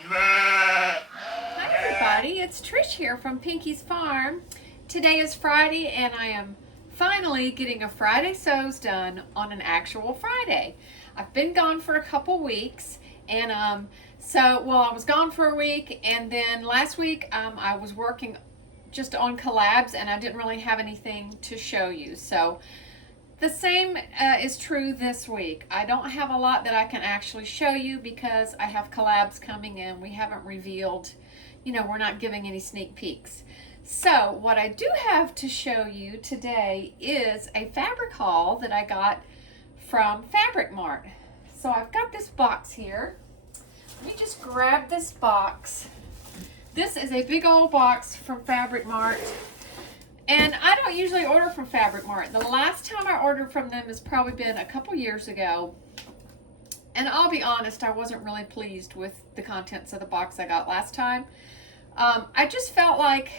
Hi everybody, it's Trish here from Pinky's Farm. Today is Friday and I am finally getting a Friday sews done on an actual Friday. I've been gone for a couple weeks and I was gone for a week, and then last week I was working just on collabs and I didn't really have anything to show you. So the same is true this week. I don't have a lot that I can actually show you because I have collabs coming in. We haven't revealed, we're not giving any sneak peeks. So what I do have to show you today is a fabric haul that I got from Fabric Mart. So I've got this box here. Let me just grab this box. This is a big old box from Fabric Mart. And I don't usually order from Fabric Mart. The last time I ordered from them has probably been a couple years ago. And I'll be honest, I wasn't really pleased with the contents of the box I got last time. I just felt like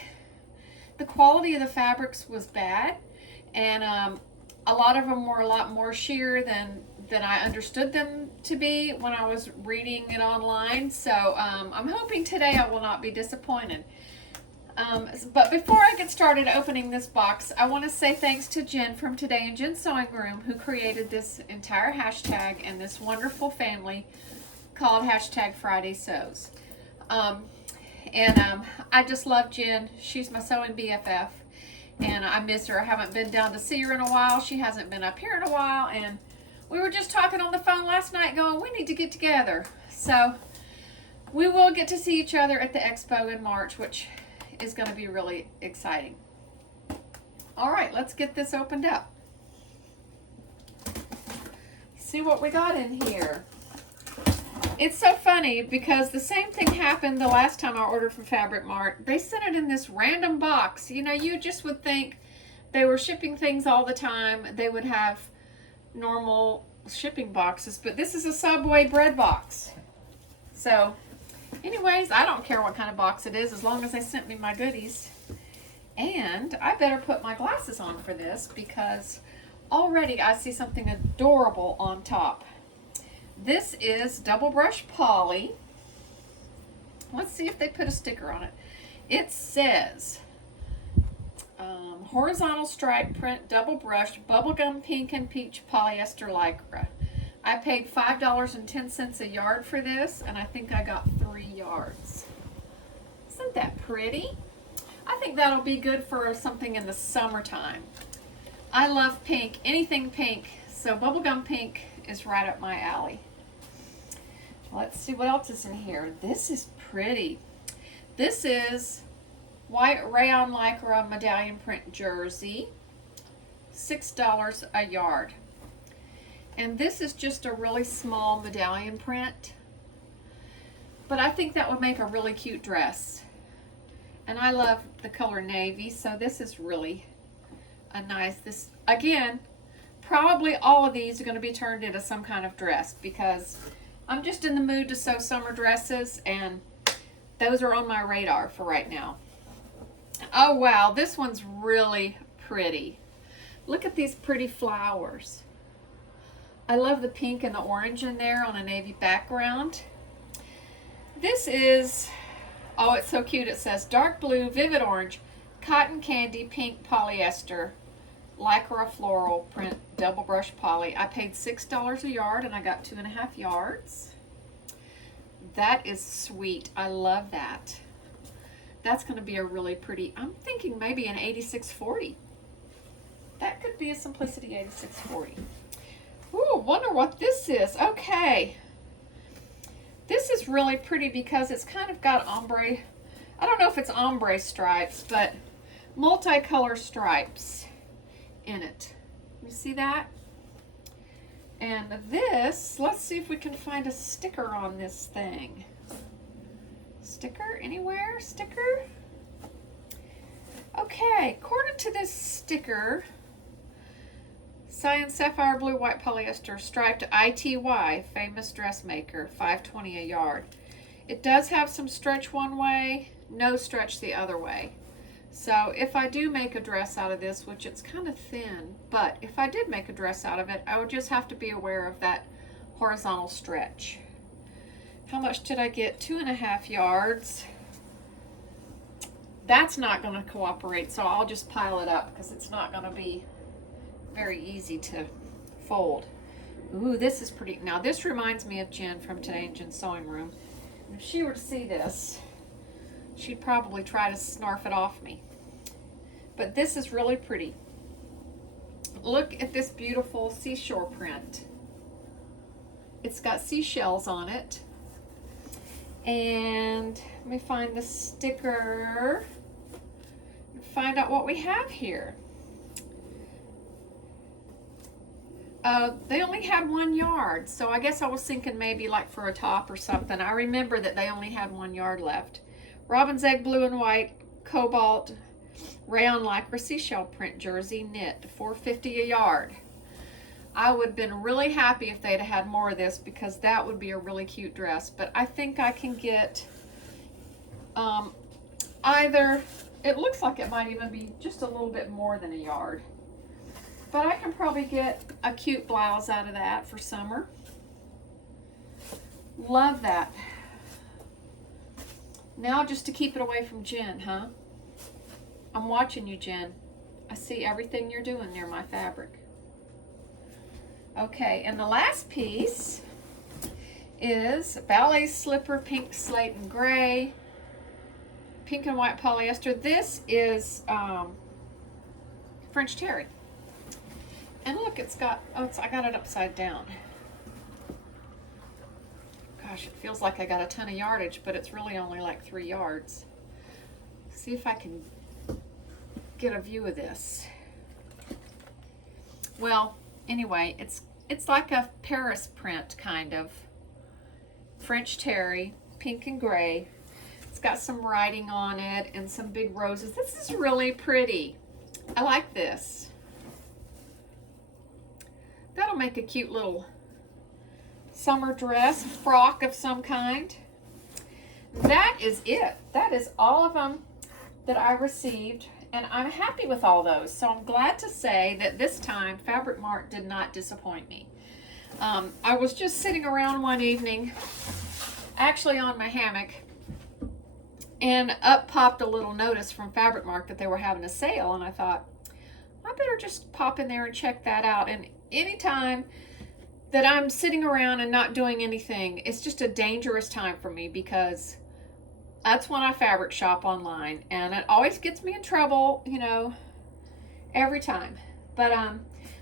the quality of the fabrics was bad. And a lot of them were a lot more sheer than I understood them to be when I was reading it online. So I'm hoping today I will not be disappointed. But before I get started opening this box, I want to say thanks to Jen from Today in Jen's Sewing Room, who created this entire hashtag and this wonderful family called hashtag Friday Sews. I just love Jen. She's my sewing BFF, and I miss her. I haven't been down to see her in a while. She hasn't been up here in a while, and we were just talking on the phone last night going, we need to get together. So we will get to see each other at the expo in March, which is going to be really exciting. All right, let's get this opened up. See what we got in here. It's so funny because the same thing happened the last time I ordered from Fabric Mart. They sent it in this random box. You just would think they were shipping things all the time. They would have normal shipping boxes, but this is a Subway bread box. So anyways, I don't care what kind of box it is as long as they sent me my goodies. And I better put my glasses on for this because already I see something adorable on top. This is double brush poly. Let's see if they put a sticker on it. It says horizontal stripe print double brush bubblegum pink and peach polyester lycra. I paid $5.10 a yard for this, and I think I got 3 yards. Isn't that pretty? I think that'll be good for something in the summertime. I love pink, anything pink, so bubblegum pink is right up my alley. Let's see what else is in here. This is pretty. This is white rayon lycra medallion print jersey, $6 a yard. And this is just a really small medallion print. But I think that would make a really cute dress. And I love the color navy, so this is really a nice, again, probably all of these are going to be turned into some kind of dress because I'm just in the mood to sew summer dresses, and those are on my radar for right now. Oh wow, this one's really pretty. Look at these pretty flowers. I love the pink and the orange in there on a navy background. This is, oh, it's so cute. It says dark blue, vivid orange, cotton candy, pink polyester, lycra floral print, double brush poly. I paid $6 a yard and I got 2.5 yards. That is sweet. I love that. That's going to be a really pretty, I'm thinking maybe an 8640. That could be a Simplicity 8640. Ooh, wonder what this is. Okay. This is really pretty because it's kind of got ombre, I don't know if it's ombre stripes, but multicolor stripes in it. You see that? And this, let's see if we can find a sticker on this thing. Sticker anywhere? Sticker? Okay, according to this sticker, Cyan Sapphire Blue White Polyester Striped ITY, Famous Dressmaker, $5.20 a yard. It does have some stretch one way, no stretch the other way. So if I do make a dress out of this, which it's kind of thin, but if I did make a dress out of it, I would just have to be aware of that horizontal stretch. How much did I get? 2.5 yards. That's not going to cooperate, so I'll just pile it up because it's not going to be very easy to fold. Ooh, this is pretty. Now, this reminds me of Jen from Today in Jen's Sewing Room. If she were to see this, she'd probably try to snarf it off me. But this is really pretty. Look at this beautiful seashore print. It's got seashells on it. And let me find the sticker and find out what we have here. They only had 1 yard, so I guess I was thinking maybe like for a top or something. I remember that they only had 1 yard left. Robin's egg blue and white, cobalt, rayon lycra seashell print jersey knit, $4.50 a yard. I would have been really happy if they'd had more of this because that would be a really cute dress. But I think I can get either, it looks like it might even be just a little bit more than a yard. But I can probably get a cute blouse out of that for summer. Love that. Now just to keep it away from Jen, huh? I'm watching you, Jen. I see everything you're doing near my fabric. Okay, and the last piece is ballet slipper, pink, slate, and gray, pink and white polyester. This is French terry. And look, it's got, I got it upside down. Gosh, it feels like I got a ton of yardage, but it's really only like 3 yards. See if I can get a view of this. Well, anyway, it's like a Paris print, kind of. French terry, pink and gray. It's got some writing on it and some big roses. This is really pretty. I like this. That'll make a cute little summer dress, frock of some kind. That is it. That is all of them that I received, and I'm happy with all those. So I'm glad to say that this time Fabric Mart did not disappoint me. I was just sitting around one evening, actually on my hammock, and up popped a little notice from Fabric Mart that they were having a sale, and I thought, I better just pop in there and check that out. And anytime that I'm sitting around and not doing anything, it's just a dangerous time for me because that's when I fabric shop online, and it always gets me in trouble, you know, every time. But I'm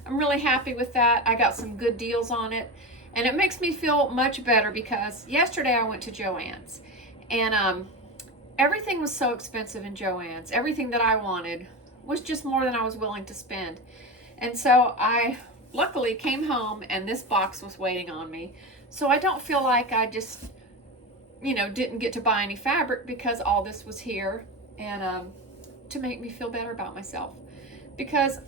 really happy with that. I got some good deals on it, and it makes me feel much better because yesterday I went to Joann's, and everything was so expensive in Joann's. Everything that I wanted was just more than I was willing to spend. And so I luckily came home and this box was waiting on me. So I don't feel like I just, you know, didn't get to buy any fabric because all this was here, and to make me feel better about myself. Because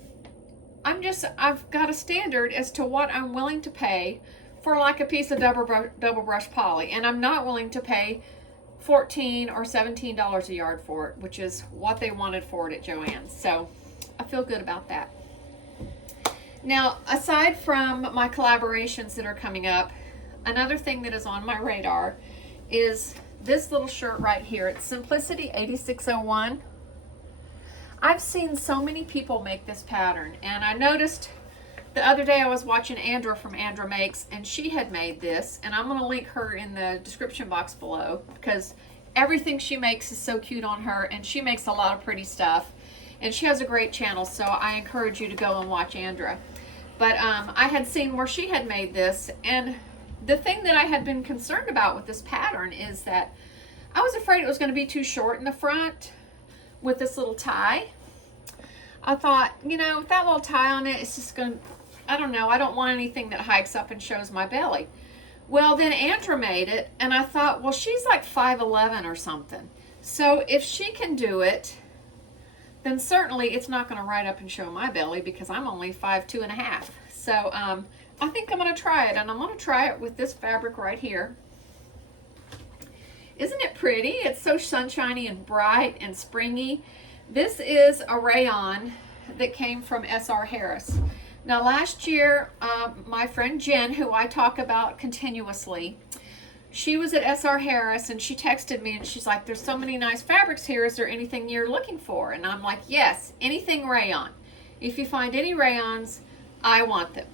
I've got a standard as to what I'm willing to pay for like a piece of double brush poly, and I'm not willing to pay $14 or $17 a yard for it, which is what they wanted for it at Joann's. So I feel good about that. Now, aside from my collaborations that are coming up, another thing that is on my radar is this little shirt right here. It's Simplicity 8601. I've seen so many people make this pattern, and I noticed the other day I was watching Andra from Andra Makes, and she had made this, and I'm going to link her in the description box below because everything she makes is so cute on her, and she makes a lot of pretty stuff, and she has a great channel, so I encourage you to go and watch Andra. But I had seen where she had made this, and the thing that I had been concerned about with this pattern is that I was afraid it was going to be too short in the front with this little tie. I thought, you know, with that little tie on it, it's just going to, I don't know, I don't want anything that hikes up and shows my belly. Well, then Andra made it, and I thought, well, she's like 5'11" or something. So if she can do it, then certainly it's not going to ride up and show my belly because I'm only 5'2½". So I think I'm going to try it, and I'm going to try it with this fabric right here. Isn't it pretty? It's so sunshiny and bright and springy. This is a rayon that came from S.R. Harris. Now last year, my friend Jen, who I talk about continuously, she was at SR Harris and she texted me and she's like, there's so many nice fabrics here. Is there anything you're looking for? And I'm like, yes, anything rayon. If you find any rayons, I want them.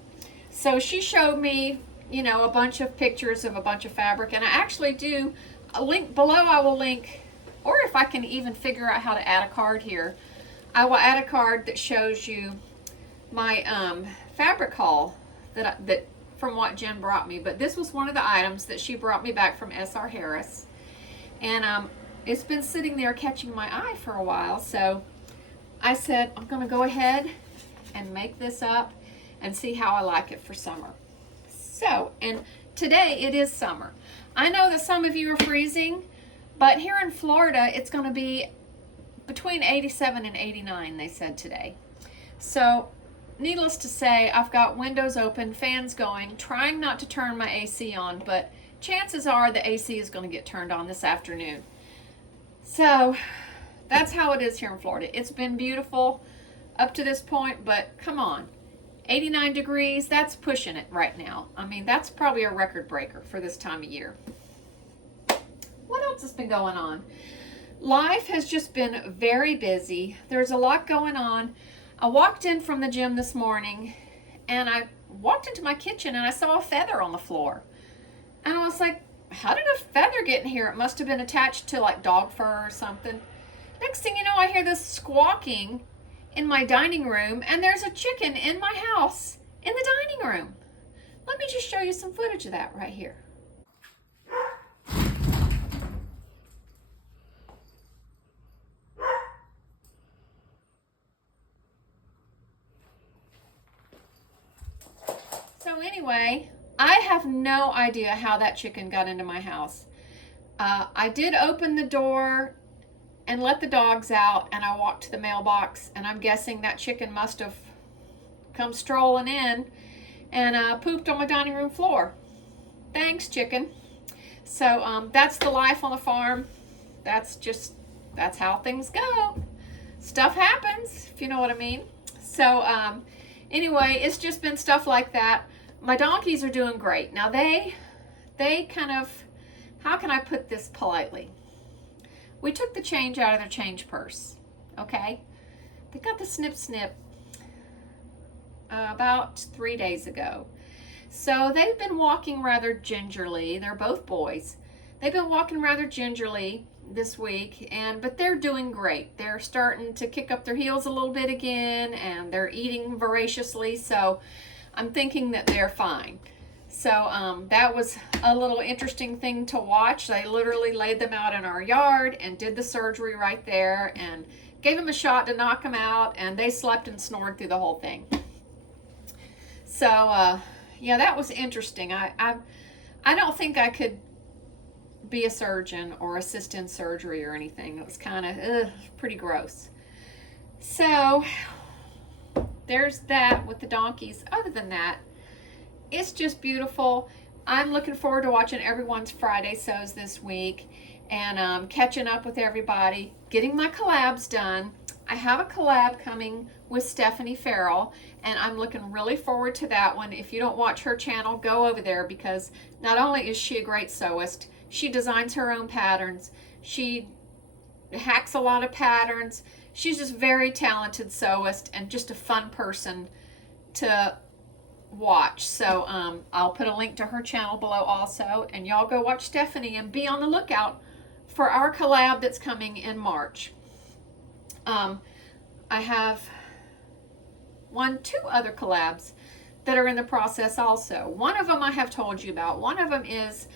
So she showed me, you know, a bunch of pictures of a bunch of fabric, and I actually do a link below. I will link, or if I can even figure out how to add a card here, I will add a card that shows you my fabric haul that from what Jen brought me. But this was one of the items that she brought me back from SR Harris, and it's been sitting there catching my eye for a while. So I said, I'm going to go ahead and make this up and see how I like it for summer. So, and today it is summer. I know that some of you are freezing, but here in Florida, it's going to be between 87 and 89, they said today. So, needless to say, I've got windows open, fans going, trying not to turn my AC on, but chances are the AC is going to get turned on this afternoon. So, that's how it is here in Florida. It's been beautiful up to this point, but come on. 89 degrees, that's pushing it right now. I mean, that's probably a record breaker for this time of year. What else has been going on? Life has just been very busy. There's a lot going on. I walked in from the gym this morning and I walked into my kitchen and I saw a feather on the floor. And I was like, how did a feather get in here? It must have been attached to like dog fur or something. Next thing you know, I hear this squawking in my dining room, and there's a chicken in my house in the dining room. Let me just show you some footage of that right here. So anyway, I have no idea how that chicken got into my house. I did open the door and let the dogs out, and I walked to the mailbox, and I'm guessing that chicken must have come strolling in and pooped on my dining room floor. Thanks, chicken. So that's the life on the farm. That's how things go. Stuff happens, if you know what I mean. So anyway, it's just been stuff like that. My donkeys are doing great. Now they kind of, how can I put this politely? We took the change out of their change purse, okay? They got the snip about 3 days ago. So they've been walking rather gingerly. They're both boys. They've been walking rather gingerly this week, but they're doing great. They're starting to kick up their heels a little bit again, and they're eating voraciously, so I'm thinking that they're fine. So that was a little interesting thing to watch. They literally laid them out in our yard and did the surgery right there and gave them a shot to knock them out, and they slept and snored through the whole thing. So yeah, that was interesting. I don't think I could be a surgeon or assist in surgery or anything. It was kind of pretty gross. So there's that with the donkeys. Other than that, it's just beautiful. I'm looking forward to watching everyone's Friday sews this week and catching up with everybody, getting my collabs done. I have a collab coming with Stephanie Farrell, and I'm looking really forward to that one. If you don't watch her channel, go over there, because not only is she a great sewist, she designs her own patterns. She hacks a lot of patterns. She's just very talented sewist and just a fun person to watch. So I'll put a link to her channel below also, and y'all go watch Stephanie and be on the lookout for our collab that's coming in March. I have two other collabs that are in the process also. One of them I have told you about. One of them is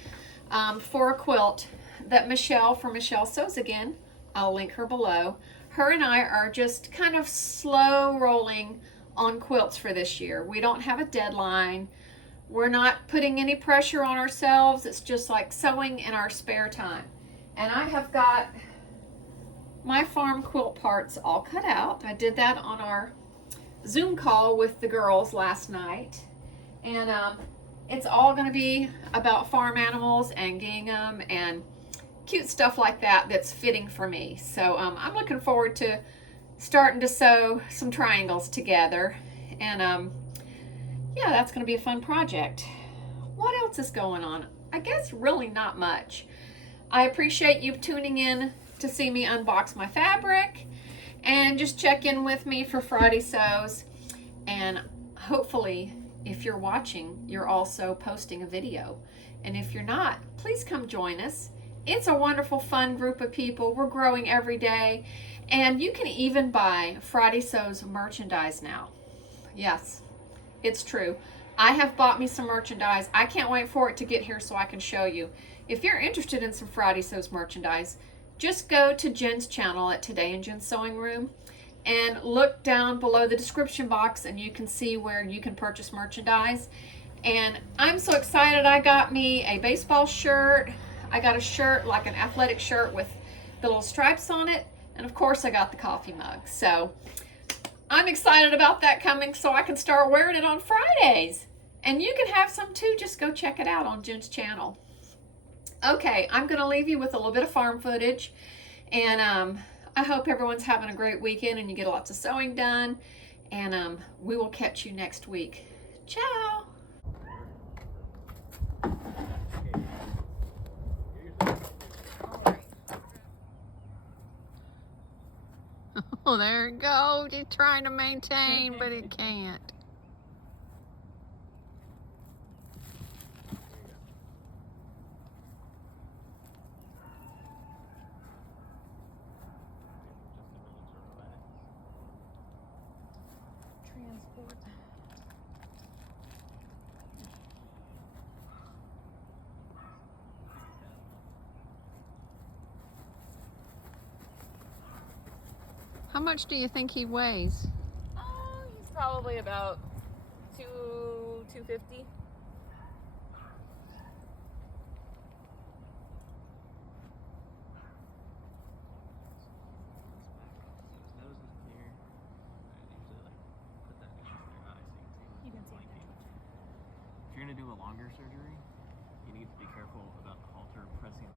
for a quilt that Michelle from Michelle Sews Again. I'll link her below. Her and I are just kind of slow rolling on quilts for this year. We don't have a deadline. We're not putting any pressure on ourselves. It's just like sewing in our spare time. And I have got my farm quilt parts all cut out. I did that on our Zoom call with the girls last night. And it's all going to be about farm animals and gingham and cute stuff like that that's fitting for me. So I'm looking forward to starting to sew some triangles together. And yeah, that's going to be a fun project. What else is going on? I guess really not much. I appreciate you tuning in to see me unbox my fabric and just check in with me for Friday sews. And hopefully, if you're watching, you're also posting a video. And if you're not, please come join us. It's a wonderful, fun group of people. We're growing every day. And you can even buy Friday Sews merchandise now. Yes, it's true. I have bought me some merchandise. I can't wait for it to get here so I can show you. If you're interested in some Friday Sews merchandise, just go to Jen's channel at Today in Jen's Sewing Room and look down below the description box and you can see where you can purchase merchandise. And I'm so excited. I got me a baseball shirt. I got a shirt, like an athletic shirt with the little stripes on it. And of course I got the coffee mug. So I'm excited about that coming so I can start wearing it on Fridays. And you can have some too. Just go check it out on Jen's channel. Okay, I'm going to leave you with a little bit of farm footage. And I hope everyone's having a great weekend and you get lots of sewing done. And we will catch you next week. Ciao. Oh, there it goes. It's trying to maintain, but it can't. Transport. How much do you think he weighs? He's probably about 250. If you're going to do a longer surgery, you need to be careful about the halter pressing